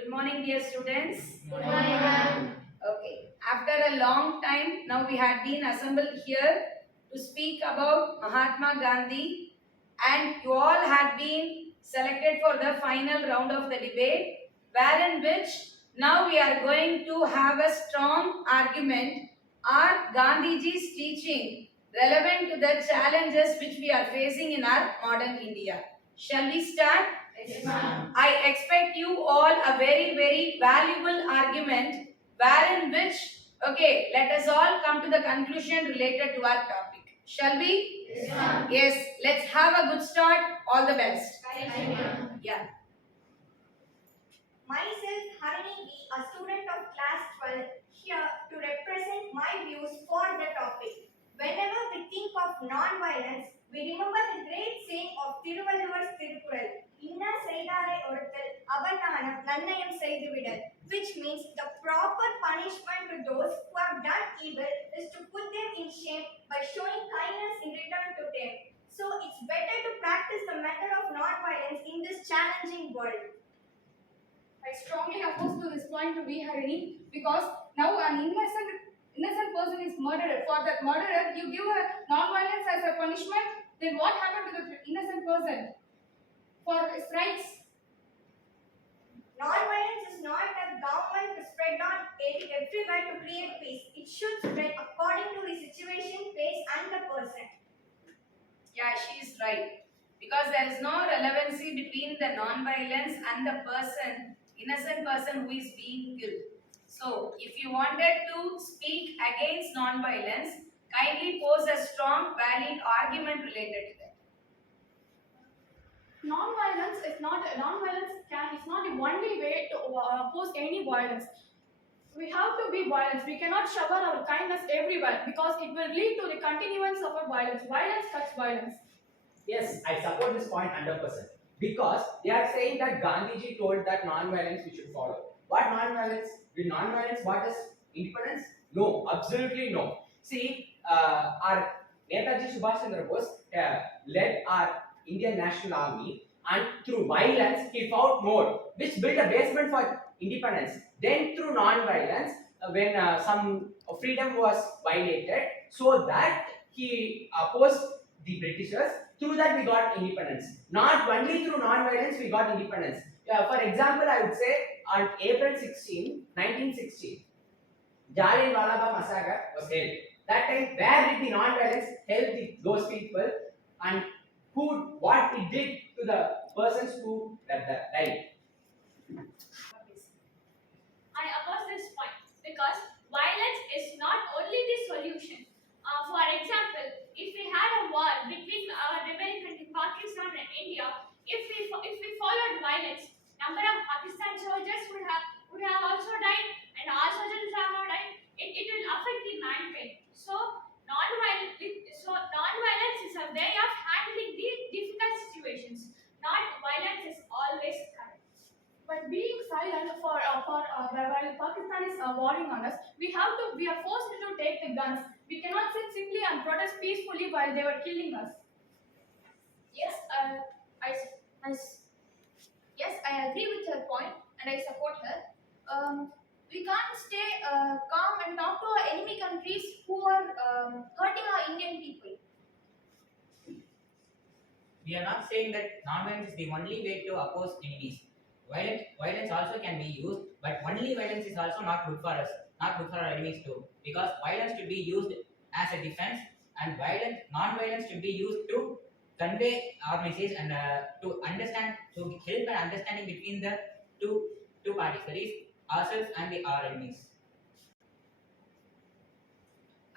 Good morning, dear students. Good morning, ma'am. Okay, after a long time, now we had been assembled here to speak about Mahatma Gandhi, and you all had been selected for the final round of the debate, wherein which now we are going to have a strong argument. Are Gandhiji's teaching relevant to the challenges which we are facing in our modern India? Shall we start? Yes, ma'am. I expect you all a very valuable argument wherein which, okay, let us all come to the conclusion related to our topic. Shall we? Yes, ma'am. Yes, let's have a good start. All the best. Thank you, ma'am. Yeah. Myself, Harini B., a student of class 12, here to represent my views for the topic. Whenever we think of non-violence, we remember the great saying of Thiruvalluvar's Tirukkural, "Inna seidare oruthal avananam nannayam seidhuvidal," which means the proper punishment to those who have done evil is to put them in shame by showing kindness in return to them. So it's better to practice the method of non-violence in this challenging world. I strongly oppose to this point to be Harini because now an innocent person is murdered. For that murderer, you give a non-violence as a punishment. Then what happened to the innocent person for his rights? Non-violence is not a government to spread on everywhere to create peace. It should spread according to the situation, place, and the person. Yeah, she is right. Because there is no relevancy between the non-violence and the person, innocent person who is being killed. So, if you wanted to speak against non-violence, kindly pose a strong, valid argument related to that. Non-violence is not the only way to oppose any violence. We have to be violence. We cannot shower our kindness everywhere because it will lead to the continuance of a violence. Violence cuts violence. Yes, I support this point 100% because they are saying that Gandhiji told that non-violence we should follow. What non-violence? Will non-violence what is independence? No, absolutely no. See, our Netaji Subhash Chandra Bose led our Indian National Army, and through violence he fought more, which built a basement for independence. Then through non-violence, when some freedom was violated, so that he opposed the Britishers. Through that we got independence. Not only through non-violence we got independence. For example, I would say on April 16, 1916, Jallianwala Bagh massacre was held. That time, where did the non-violence help those people, and what it did to the persons who died? I oppose this point because violence is not only the solution. For example, if we had a war between our rebelling country Pakistan and India, if we followed violence, number of Pakistan soldiers would have also died, and our soldiers would have died. It will affect the mankind. So non-violence is a way of handling the difficult situations. Not violence is always correct. But being silent while Pakistan is warring on us, we are forced to take the guns. We cannot sit simply and protest peacefully while they were killing us. Yes, I agree with her point and I support her. We can't stay calm and talk to our enemy countries who are hurting our Indian people. We are not saying that non-violence is the only way to oppose enemies. Violence also can be used, but only violence is also not good for us, not good for our enemies too. Because violence should be used as a defense, and non-violence should be used to convey our message and to help an understanding between the two parties, that is ourselves and our enemies.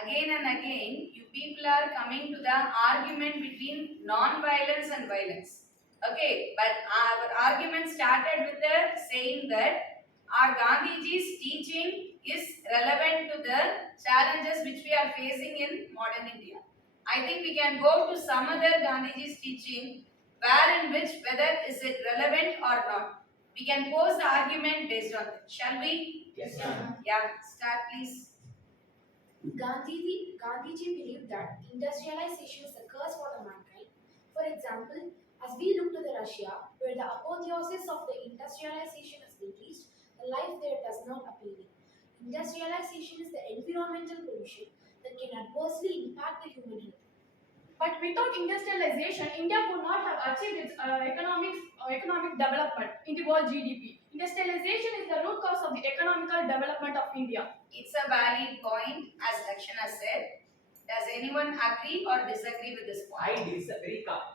Again and again, you people are coming to the argument between non-violence and violence. Okay, but our argument started with the saying that our Gandhiji's teaching is relevant to the challenges which we are facing in modern India. I think we can go to some other Gandhiji's teaching wherein which whether is it relevant or not. We can pose the argument based on that. Shall we? Yes, ma'am. Yeah, start please. Gandhiji believed that industrialization is a curse for the mankind. For example, As we look to the Russia, where the apotheosis of the industrialization has been reached, the life there does not appealing. Industrialization is the environmental pollution that can adversely impact the human health. But without industrialization, India could not have achieved its economic development in the world GDP. Industrialization is the root cause of the economical development of India. It's a valid point, as Lakshana said. Does anyone agree or disagree with this point? I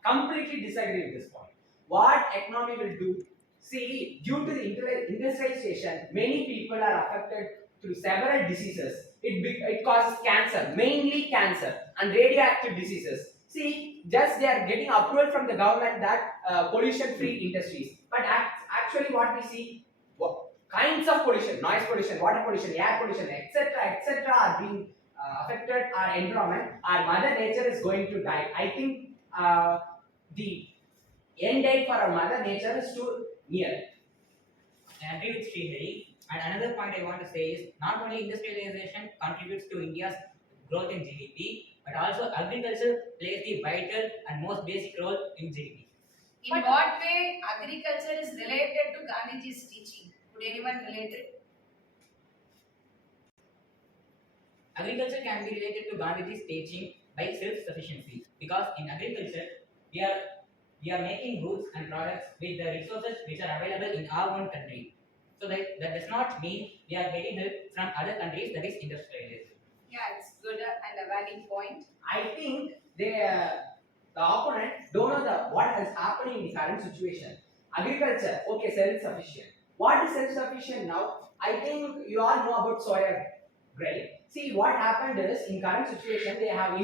completely disagree with this point. What economy will do? See, due to the industrialization, many people are affected through several diseases. It causes cancer, mainly cancer, and radioactive diseases. See, just they are getting approval from the government that pollution-free industries. But actually, what we see, kinds of pollution, noise pollution, water pollution, air pollution, etc., are being affected our environment. Our mother nature is going to die. I think the end date for our mother nature is too near. I agree with Srihari. And another point I want to say is not only industrialization contributes to India's growth in GDP, but also agriculture plays the vital and most basic role in GDP. In what way agriculture is related to Gandhiji's teaching? Could anyone relate it? Agriculture can be related to Gandhiji's teaching by self-sufficiency because in agriculture we are making goods and products with the resources which are available in our own country. So that does not mean we are getting help from other countries, that is industrialized. Yeah, it's good and a valid point. I think the opponent don't know what is happening in the current situation. Agriculture, okay, self-sufficient. What is self-sufficient now? I think you all know about soya grain. See, what happened is in current situation they have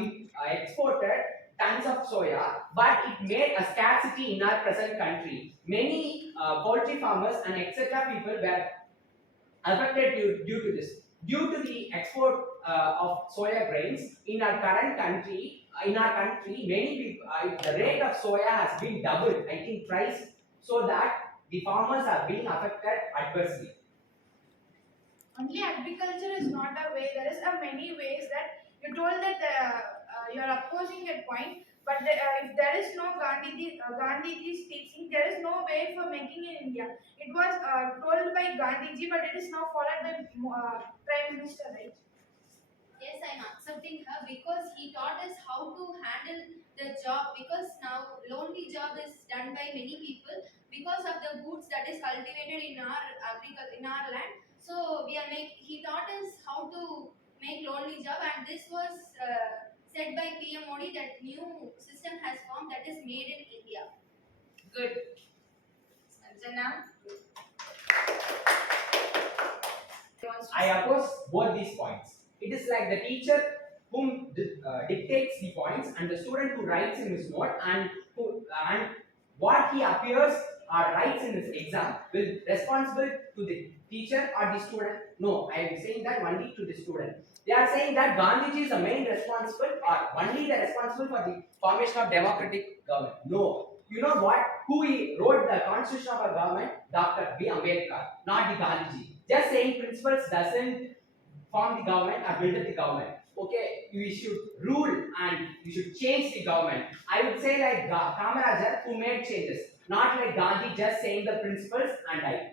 exported tons of soya, but it made a scarcity in our present country. Many poultry farmers and etc. people were affected due to this. Due to the export of soya grains in our current country, many people, the rate of soya has been doubled, I think twice, so that the farmers are being affected adversely. Only agriculture is not a way. There is a many ways that you told that you are opposing that point. But if there is no Gandhiji's teaching, there is no way for making in India. It was told by Gandhiji, but it is now followed by Prime Minister, right? Yes, I'm accepting her because he taught us how to handle the job, because now lonely job is done by many people because of the goods that is cultivated in our land. So he taught us how to make lonely job, and this was said by PM Modi that new system has formed that is made in India. Good. Sanjana? I oppose both these points. It is like the teacher whom dictates the points and the student who writes in his note and what he appears or writes in his exam will responsible to the teacher or the student. No, I am saying that only to the student. They are saying that Gandhiji is the main responsible or only the responsible for the formation of democratic government. No. You know what? Who he wrote the constitution of our government? Dr. B. Ambedkar, not the Gandhiji. Just saying principles doesn't form the government or build the government. Okay, you should rule and you should change the government. I would say like Kamarajar who made changes, not like Gandhi just saying the principles and I.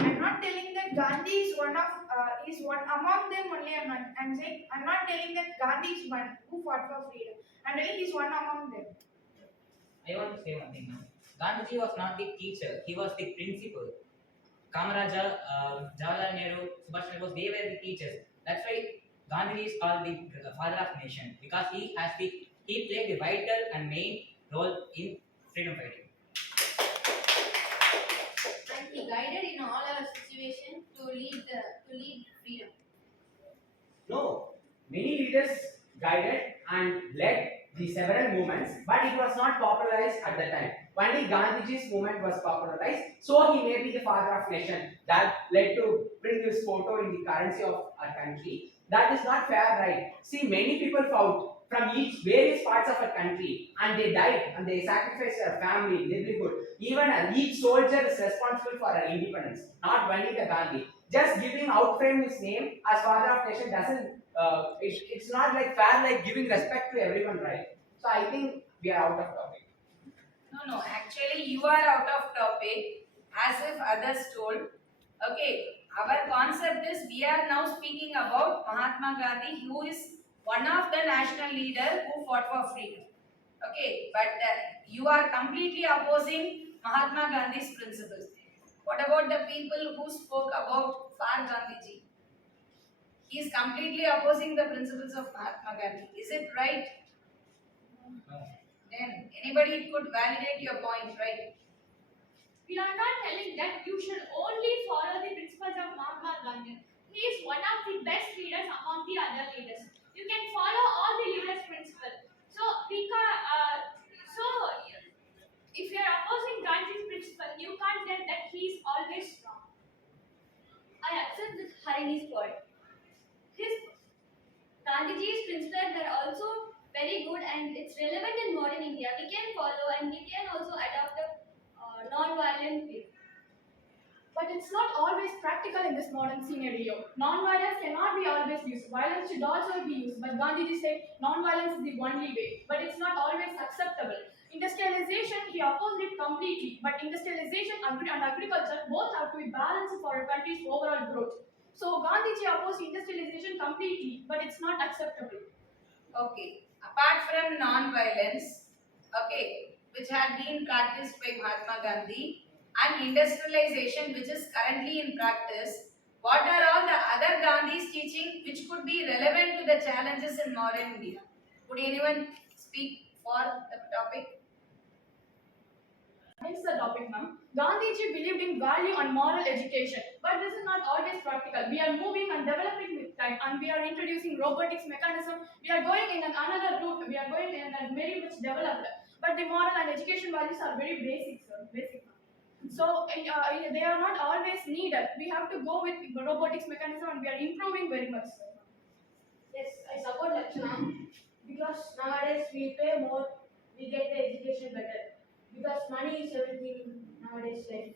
I'm not telling that Gandhi is one among them only. I'm saying I'm not telling that Gandhi is one who fought for freedom. I'm telling he's one among them. I want to say one thing now. Gandhiji was not the teacher, he was the principal. Kamaraja, Jawaharlal Nehru, Subhash Chandra Bose, they were the teachers. That's why Gandhiji is called the father of nation, because he played the vital and main role in freedom fighting. And he guided in all our situations to lead freedom. No, many leaders guided and led the several movements, but it was not popularized at the time. Only Gandhiji's movement was popularized, so he may be the father of nation. That led to print this photo in the currency of our country. That is not fair, right? See, many people fought from various parts of our country, and they died and they sacrificed their family, livelihood. Even each soldier is responsible for our independence, not only the Gandhi. Just giving outframe his name as father of nation doesn't. It's not like fair, like giving respect to everyone, right? So I think we are out of topic. No, actually you are out of topic as if others told. Okay, our concept is we are now speaking about Mahatma Gandhi, who is one of the national leader who fought for freedom. Okay, but you are completely opposing Mahatma Gandhi's principles. What about the people who spoke about Far Gandhiji? He is completely opposing the principles of Mahatma Gandhi. Is it right? No. Then anybody could validate your point, right? We are not telling that you should only follow the principles of Mahatma Gandhi. He is one of the best leaders among the other leaders. You can follow all the leaders' principles. So we can, so if you are opposing Gandhi's principle, you can't tell that he is always wrong. I accept this Harini's point. His Gandhiji's principles were also very good and it's relevant in modern India. We can follow and we can also adopt the non-violent way. But it's not always practical in this modern scenario. Non-violence cannot be always used. Violence should also be used. But Gandhiji said non-violence is the only way. But it's not always acceptable. Industrialization, he opposed it completely. But industrialization and agriculture both have to be balanced for a country's overall growth. So Gandhiji opposed industrialization completely, but it's not acceptable. Okay. Apart from non-violence, okay, which had been practiced by Mahatma Gandhi, and industrialization, which is currently in practice, what are all the other Gandhi's teaching which could be relevant to the challenges in modern India? Would anyone speak for the topic? Hence the topic, ma'am. Gandhiji believed in value and moral education, but this is not always practical. We are moving and developing with time, and we are introducing robotics mechanism. We are going in another route. We are going in a very much developed, but the moral and education values are very basic, sir. Basic. So they are not always needed. We have to go with robotics mechanism, and we are improving very much, sir. Yes, I support Lakshana because nowadays we pay more, we get the education better. Because money is everything nowadays life.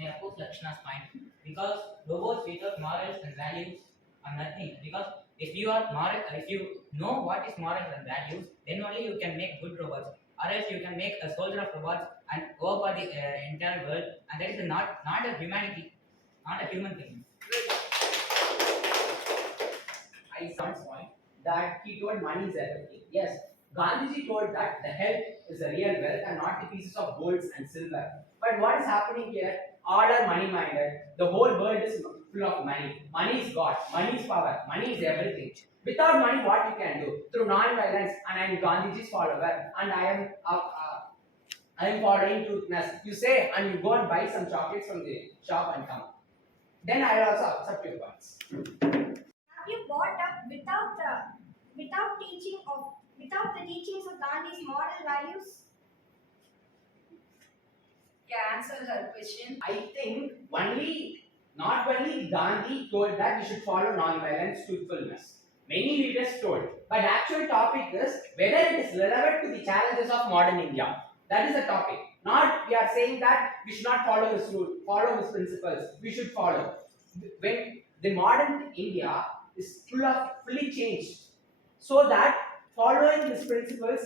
I oppose Lakshana's point because robots without morals and values are nothing. Because if you are moral, if you know what is morals and values, then only you can make good robots. Or else you can make a soldier of robots and go for the entire world, and that is not a humanity, not a human thing. I saw his point that he told money is everything. Yes, Gandhiji told that the health is the real wealth and not the pieces of gold and silver. But what is happening here? All are money minded. The whole world is full of money. Money is God. Money is power. Money is everything. Without money, what you can do? Through non-violence, and I am Gandhiji's follower, and I am following truthness. You say, and you go and buy some chocolates from the shop and come. Then I will also accept your points. Have you brought up without the teachings of Gandhi's moral values? Yeah, answer her question. I think not only Gandhi told that we should follow non-violence to fullness. Many leaders told, but the actual topic is whether it is relevant to the challenges of modern India. That is the topic. Not we are saying that we should not follow his rule, follow his principles. We should follow. When the modern India is fully changed, so that following his principles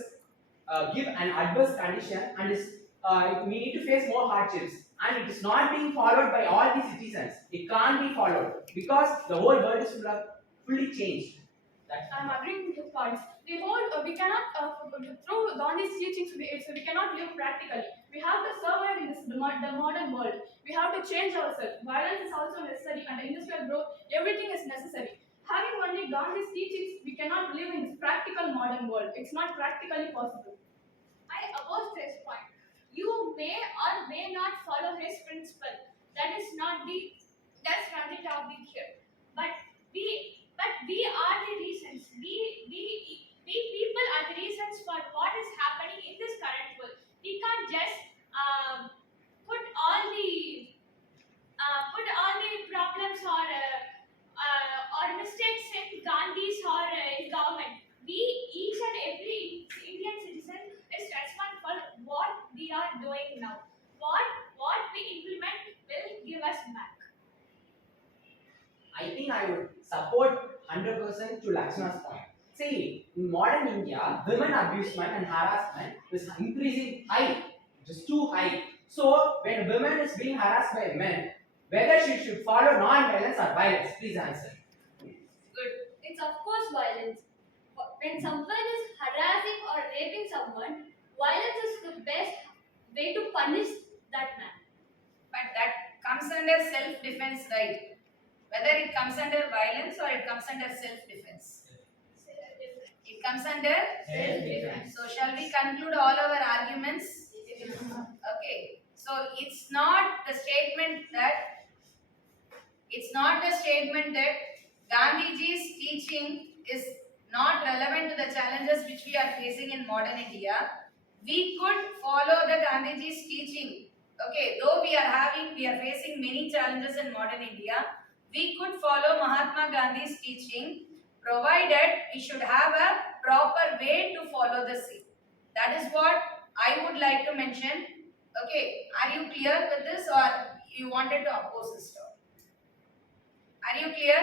give an adverse condition and we need to face more hardships, and it is not being followed by all the citizens. It can't be followed because the whole world is fully changed. I'm agreeing with his points. The whole we cannot through Gandhi's teachings we cannot live practically. We have to survive in the modern world. We have to change ourselves. Violence is also necessary, and industrial growth. Everything is necessary. Having only Gandhi's teachings, we cannot live in this practical modern world. It's not practically possible. I oppose this point. You may or may not follow his principle. That's not the topic here. But we are the reasons. We people are the reasons for what is happening in this current world. We can't just put all the problems or mistakes in Gandhi's or in government. We each and every Indian citizen is responsible for what we are doing now. What we implement will give us back. I think I would support 100% to Lakshana's point. See, in modern India, women abusement and harassment is increasing high. which is too high. So when women is being harassed by men, whether she should follow non-violence or violence, please answer. It's of course violence. When someone is harassing or raping someone, violence is the best way to punish that man. But that comes under self-defense, right? Whether it comes under violence or it comes under self-defense. It comes under Self-defense. So shall we conclude all our arguments? Okay. So it's not the statement that Gandhiji's teaching is not relevant to the challenges which we are facing in modern India. We could follow the Gandhiji's teaching. Okay, though we are facing many challenges in modern India, we could follow Mahatma Gandhi's teaching, provided we should have a proper way to follow the same. That is what I would like to mention. Okay, are you clear with this, or you wanted to oppose this talk? Are you clear?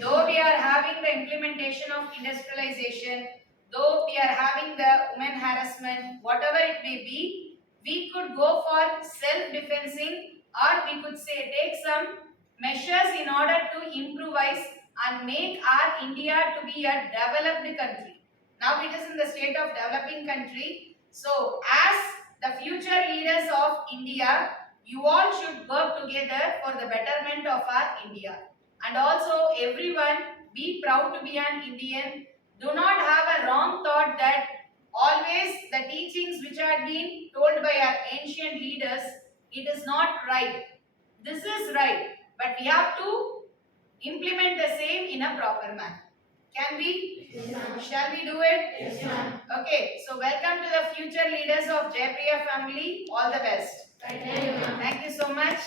Though we are having the implementation of industrialization, though we are having the women harassment, whatever it may be, we could go for self-defensing, or we could say take some measures in order to improvise and make our India to be a developed country. Now it is in the state of developing country. So as the future leaders of India, you all should work together for the betterment of our India. And also everyone be proud to be an Indian. Do not have a wrong thought that always the teachings which are being told by our ancient leaders, it is not right. This is right, but we have to implement the same in a proper manner. Can we? Yes, ma'am. Shall we do it? Yes, ma'am. Okay, so welcome to the future leaders of Jaipriya family. All the best. Thank you, ma'am. Thank you so much.